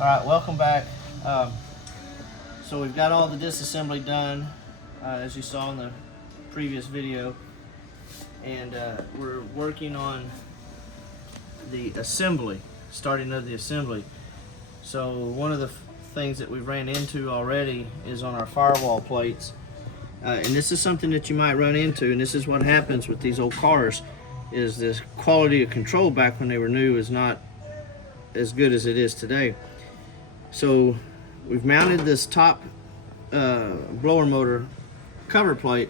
All right, welcome back. So we've got all the disassembly done, as you saw in the previous video, and we're working on the assembly, starting of the assembly. So one of the things that we ran into already is on our firewall plates, and this is something that you might run into, and this is what happens with these old cars, is this quality of control back when they were new is not as good as it is today. So we've mounted this top blower motor cover plate,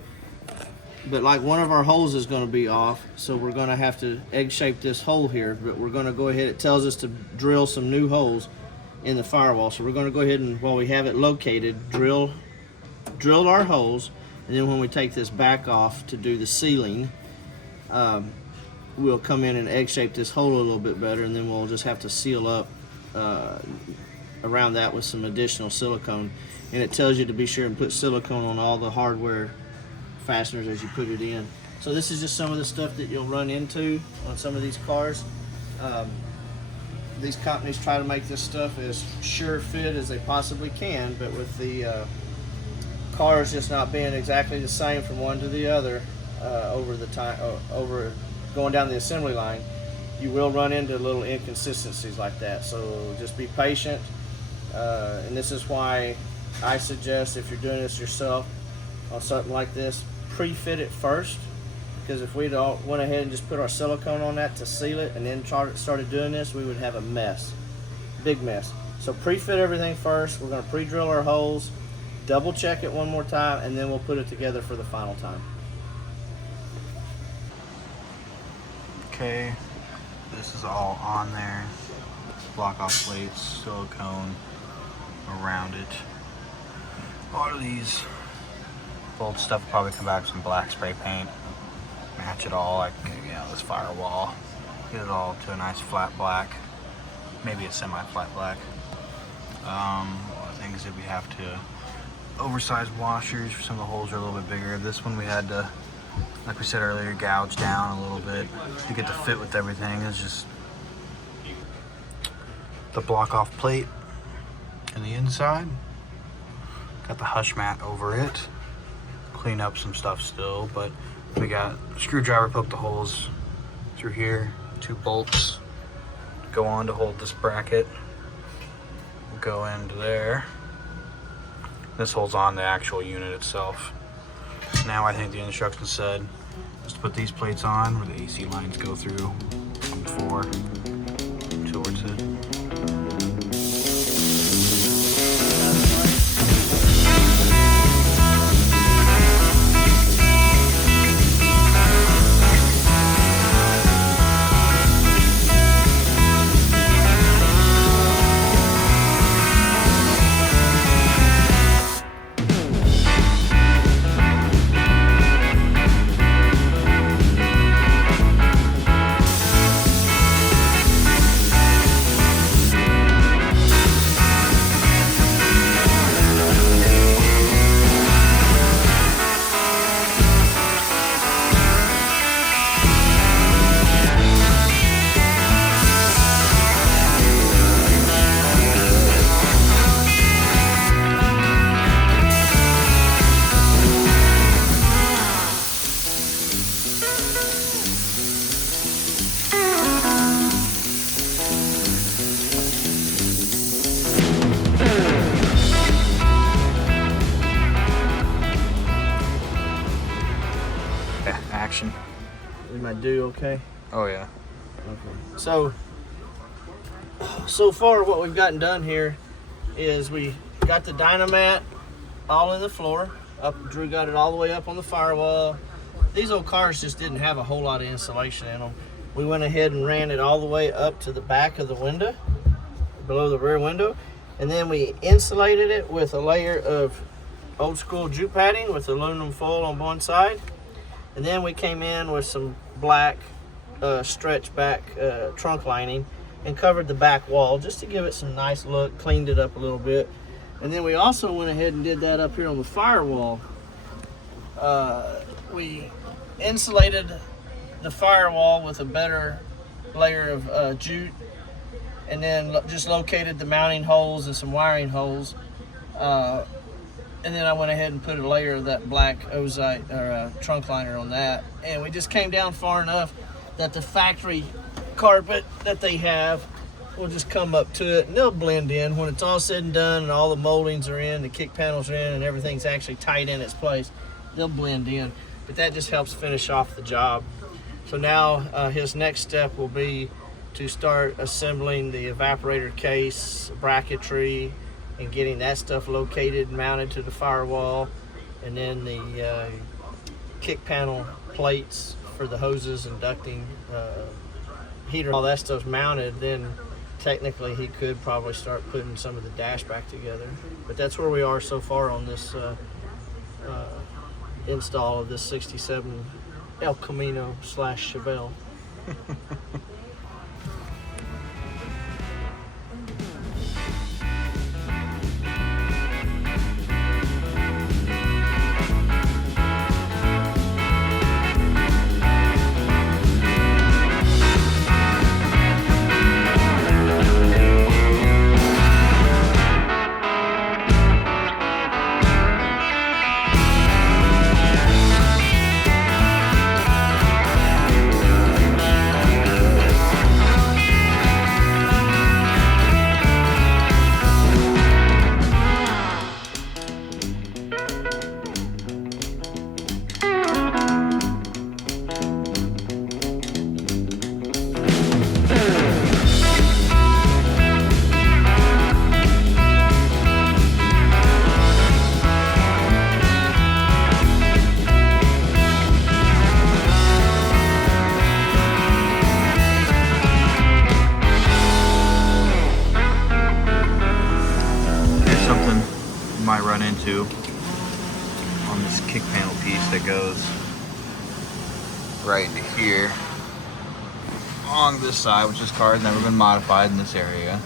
but like one of our holes is going to be off, so we're going to have to egg shape this hole here. But we're going to go ahead, it tells us to drill some new holes in the firewall, so we're going to go ahead and, while we have it located, drill our holes, and then when we take this back off to do the sealing, we'll come in and egg shape this hole a little bit better, and then we'll just have to seal up around that with some additional silicone. And it tells you to be sure and put silicone on all the hardware fasteners as you put it in. So this is just some of the stuff that you'll run into on some of these cars. These companies try to make this stuff as sure fit as they possibly can, but with the cars just not being exactly the same from one to the other over going down the assembly line, you will run into little inconsistencies like that. So just be patient, and this is why I suggest, if you're doing this yourself on something like this, pre-fit it first, because if we'd all went ahead and just put our silicone on that to seal it and then started doing this, we would have a mess, big mess. So pre-fit everything first. We're going to pre-drill our holes, double check it one more time, and then we'll put it together for the final time. Okay, this is all on there. Block off plates, silicone around it. A lot of these bolt stuff will probably come back with some black spray paint. Match it all, like, you know, this firewall. Get it all to a nice flat black, maybe a semi-flat black. A lot of things that we have to, oversized washers, some of the holes are a little bit bigger. This one we had to, like we said earlier, gouge down a little bit to get to fit with everything. It's just the block off plate in the inside. Got the hush mat over it. Clean up some stuff still, but we got a screwdriver, poke the holes through here. 2 bolts go on to hold this bracket. Go into there. This holds on the actual unit itself. Now I think the instructions said just to put these plates on where the AC lines go through from 4 towards it. Action. Is my do okay? Oh yeah. Okay. So far what we've gotten done here is we got the dynamat all in the floor. Drew got it all the way up on the firewall. These old cars just didn't have a whole lot of insulation in them. We went ahead and ran it all the way up to the back of the window, below the rear window, and then we insulated it with a layer of old school jute padding with aluminum foil on one side. And then we came in with some black stretch back trunk lining and covered the back wall just to give it some nice look, cleaned it up a little bit. And then we also went ahead and did that up here on the firewall. We insulated the firewall with a better layer of jute and then just located the mounting holes and some wiring holes. And then I went ahead and put a layer of that black ozite or trunk liner on that. And we just came down far enough that the factory carpet that they have will just come up to it, and they'll blend in. When it's all said and done and all the moldings are in, the kick panels are in, and everything's actually tight in its place, they'll blend in. But that just helps finish off the job. So now his next step will be to start assembling the evaporator case, bracketry, and getting that stuff located and mounted to the firewall, and then the kick panel plates for the hoses and ducting, heater, all that stuff's mounted. Then technically he could probably start putting some of the dash back together. But that's where we are so far on this install of this 67 El Camino / Chevelle. Might run into on this kick panel piece that goes right into here along this side, which this car has never been modified in this area.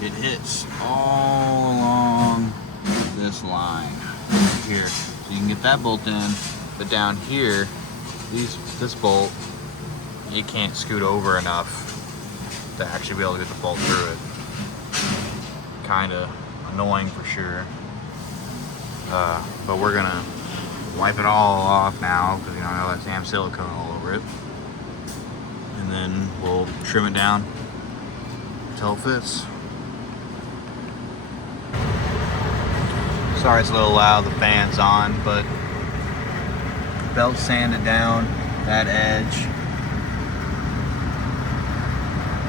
It hits all along this line here, so you can get that bolt in, but down here, this bolt, you can't scoot over enough to actually be able to get the bolt through it. Kinda annoying for sure, but we're gonna wipe it all off now because, you know, all that damn silicone all over it, and then we'll trim it down until it fits. Sorry it's a little loud, the fan's on, but belt sanded down that edge,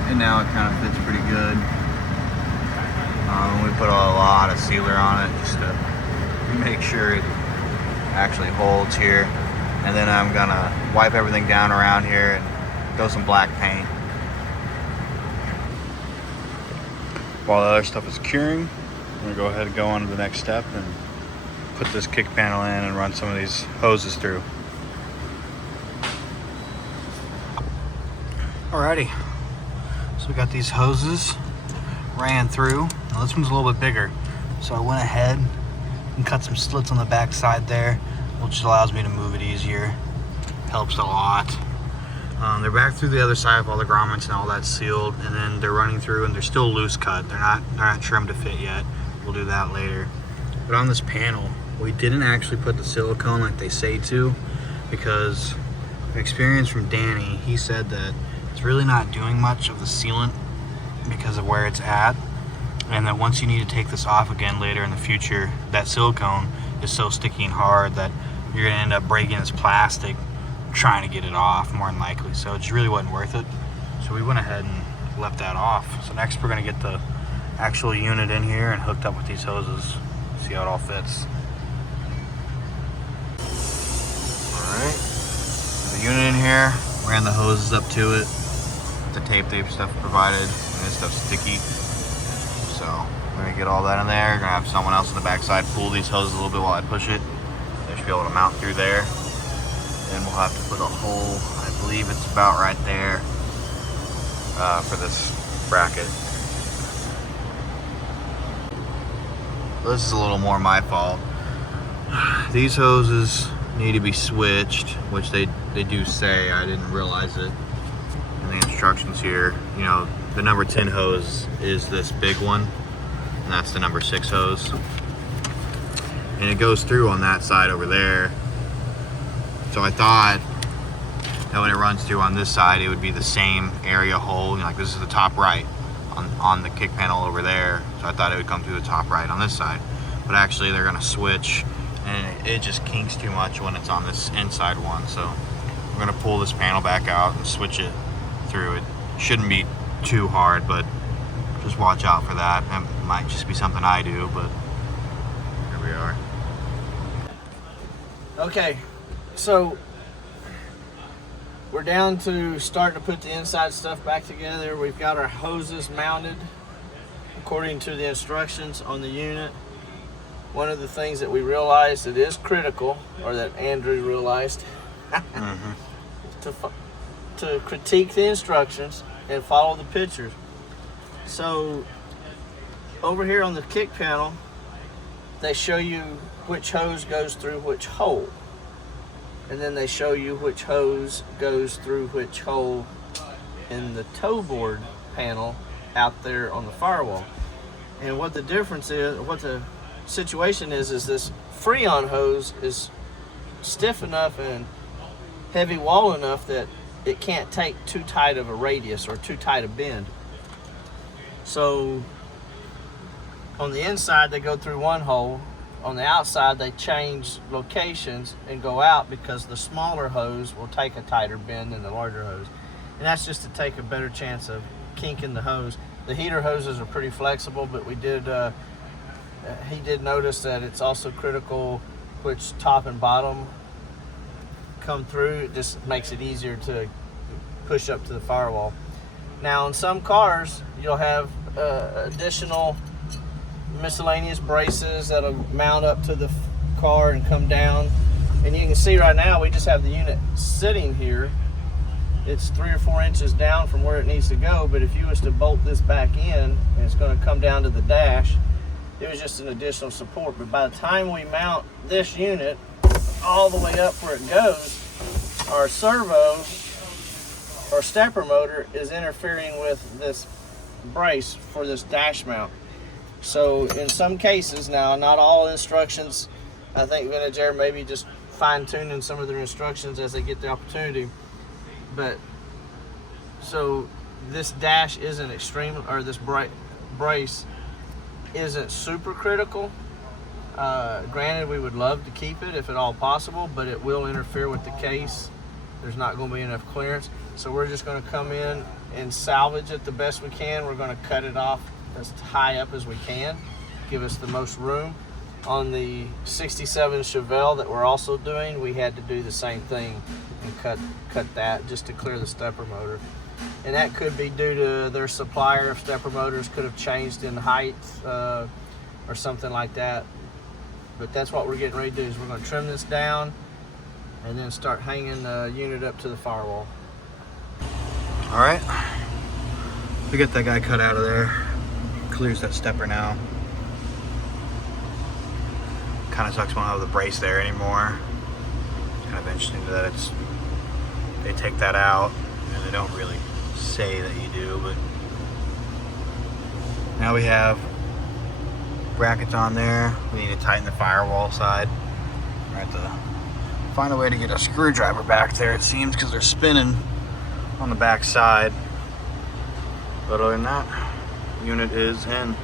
and now it kind of fits pretty good. We put a lot of sealer on it just to make sure it actually holds here. And then I'm gonna wipe everything down around here and throw some black paint. While the other stuff is curing, I'm gonna go ahead and go on to the next step and put this kick panel in and run some of these hoses through. Alrighty, so we got these hoses ran through. Now this one's a little bit bigger, so I went ahead and cut some slits on the back side there, which allows me to move it easier. Helps a lot. They're back through the other side of all the grommets and all that's sealed, and then they're running through and they're still loose cut. They're not trimmed to fit yet. We'll do that later. But on this panel, we didn't actually put the silicone like they say to, because experience from Danny, he said that it's really not doing much of the sealant because of where it's at, and that once you need to take this off again later in the future, that silicone is so sticky and hard that you're gonna end up breaking this plastic trying to get it off, more than likely. So it just really wasn't worth it. So we went ahead and left that off. So next we're gonna get the actual unit in here and hooked up with these hoses. See how it all fits. Alright, the unit in here, ran the hoses up to it. The tape stuff provided, and this stuff's sticky. So we're gonna get all that in there. Gonna have someone else on the backside pull these hoses a little bit while I push it. They should be able to mount through there. Then we'll have to put a hole, I believe it's about right there, for this bracket. This is a little more my fault. These hoses need to be switched, which they do say. I didn't realize it in the instructions here. You know, the number 10 hose is this big one, and that's the number 6 hose. And it goes through on that side over there. So I thought that when it runs through on this side, it would be the same area hole. You know, like this is the top right on the kick panel over there. So I thought it would come through the top right on this side. But actually they're gonna switch, and it just kinks too much when it's on this inside one. So we're gonna pull this panel back out and switch it through. It shouldn't be too hard, but just watch out for that. It might just be something I do, but here we are. Okay, so we're down to starting to put the inside stuff back together. We've got our hoses mounted according to the instructions on the unit. One of the things that we realized that is critical, or that Andrew realized, to critique the instructions and follow the pictures. So over here on the kick panel, they show you which hose goes through which hole, and then they show you which hose goes through which hole in the toe board panel out there on the firewall. And what the difference is, what the situation is this Freon hose is stiff enough and heavy wall enough that it can't take too tight of a radius or too tight a bend. So on the inside they go through one hole, on the outside they change locations and go out because the smaller hose will take a tighter bend than the larger hose. And that's just to take a better chance of kinking the hose. The heater hoses are pretty flexible, but he did notice that it's also critical which top and bottom come through. It just makes it easier to push up to the firewall. Now, in some cars, you'll have additional miscellaneous braces that'll mount up to the car and come down. And you can see right now, we just have the unit sitting here. It's 3 or 4 inches down from where it needs to go, but if you was to bolt this back in, and it's going to come down to the dash, it was just an additional support. But by the time we mount this unit all the way up where it goes, our servo or stepper motor is interfering with this brace for this dash mount. So in some cases, now not all instructions, I think Vintage Air maybe just fine-tuning some of their instructions as they get the opportunity. But so this dash isn't extreme, or this brace isn't super critical. Granted, we would love to keep it if at all possible, but it will interfere with the case. There's not going to be enough clearance. So we're just going to come in and salvage it the best we can. We're going to cut it off as high up as we can, give us the most room. On the 67 Chevelle that we're also doing, we had to do the same thing and cut that just to clear the stepper motor. And that could be due to their supplier. If stepper motors could have changed in height or something like that. But that's what we're getting ready to do, is we're going to trim this down and then start hanging the unit up to the firewall. All right, we get that guy cut out of there. Clears that stepper now. Kind of sucks we don't have the brace there anymore. It's kind of interesting that they take that out, and they don't really say that you do, but now we have brackets on there. We need to tighten the firewall side. We have to find a way to get a screwdriver back there, it seems, because they're spinning on the back side. But other than that, unit is in.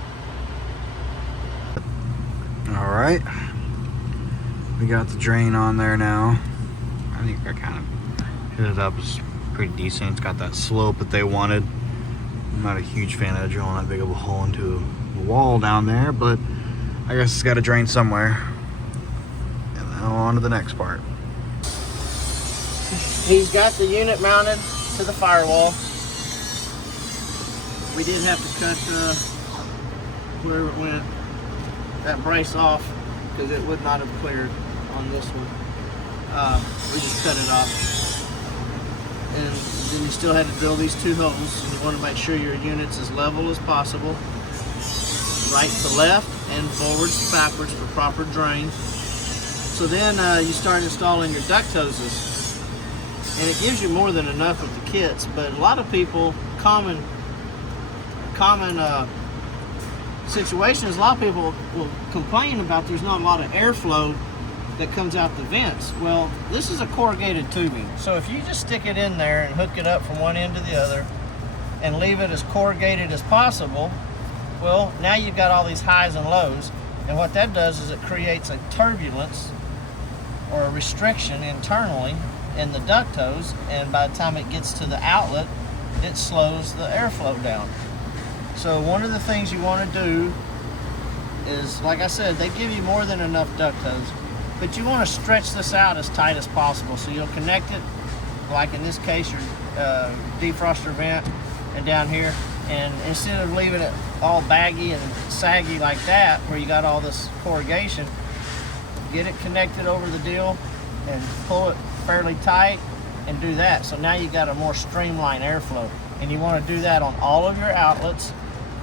All right, we got the drain on there now. I think I kind of hit it up. It's pretty decent. It's got that slope that they wanted. I'm not a huge fan of drilling that big of a hole into the wall down there, but I guess it's got to drain somewhere. And now on to the next part. He's got the unit mounted to the firewall. We did have to cut where it went, that brace off, because it would not have cleared on this one. We just cut it off. And then you still had to drill these 2 holes. And you want to make sure your unit's as level as possible. Right to left and forwards to backwards for proper drain. So then you start installing your duct hoses. And it gives you more than enough with the kits, but a lot of people, common common situation is a lot of people will complain about there's not a lot of airflow that comes out the vents. Well, this is a corrugated tubing, so if you just stick it in there and hook it up from one end to the other and leave it as corrugated as possible, well, now you've got all these highs and lows, and what that does is it creates a turbulence or a restriction internally in the ductos, and by the time it gets to the outlet, it slows the airflow down. So one of the things you want to do is, like I said, they give you more than enough ductos, but you want to stretch this out as tight as possible. So you'll connect it, like in this case, your defroster vent, and down here, and instead of leaving it all baggy and saggy like that, where you got all this corrugation, get it connected over the deal and pull it fairly tight and do that. So now you got a more streamlined airflow, and you want to do that on all of your outlets.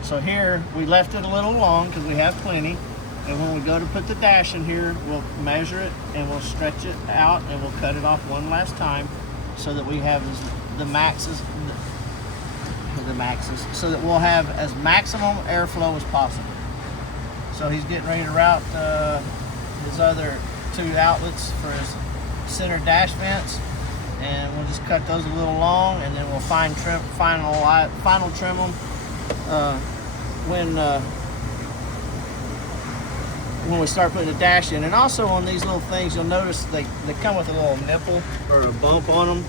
So here we left it a little long because we have plenty, and when we go to put the dash in here, we'll measure it and we'll stretch it out and we'll cut it off one last time so that we have the maxes, so that we'll have as maximum airflow as possible. So he's getting ready to route his other 2 outlets for his center dash vents, and we'll just cut those a little long, and then we'll final trim them when we start putting the dash in. And also on these little things, you'll notice they come with a little nipple or a bump on them.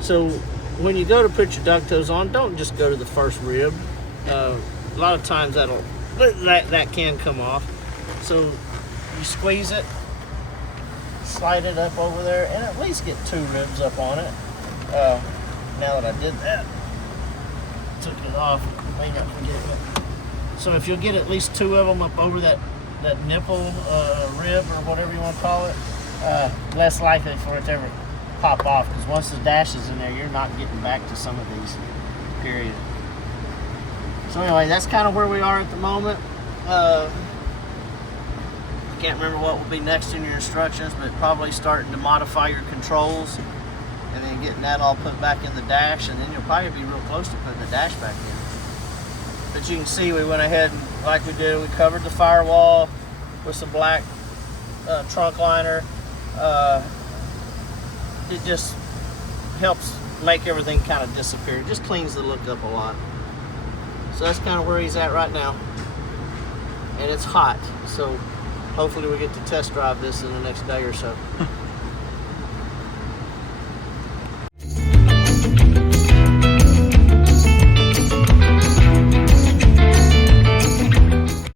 So when you go to put your ductos on, don't just go to the first rib. A lot of times that can come off. So you squeeze it, slide it up over there, and at least get 2 ribs up on it. Now that I did that, took it off, may not forget it. So if you'll get at least 2 of them up over that nipple rib or whatever you want to call it, less likely for it to ever pop off, because once the dash is in there, you're not getting back to some of these, period. So anyway, that's kind of where we are at the moment. Can't remember what will be next in your instructions, but probably starting to modify your controls and then getting that all put back in the dash, and then you'll probably be real close to putting the dash back in. But you can see we went ahead and, like we did, we covered the firewall with some black trunk liner. It just helps make everything kind of disappear. It just cleans the look up a lot. So that's kind of where he's at right now. And it's hot, so hopefully we get to test drive this in the next day or so.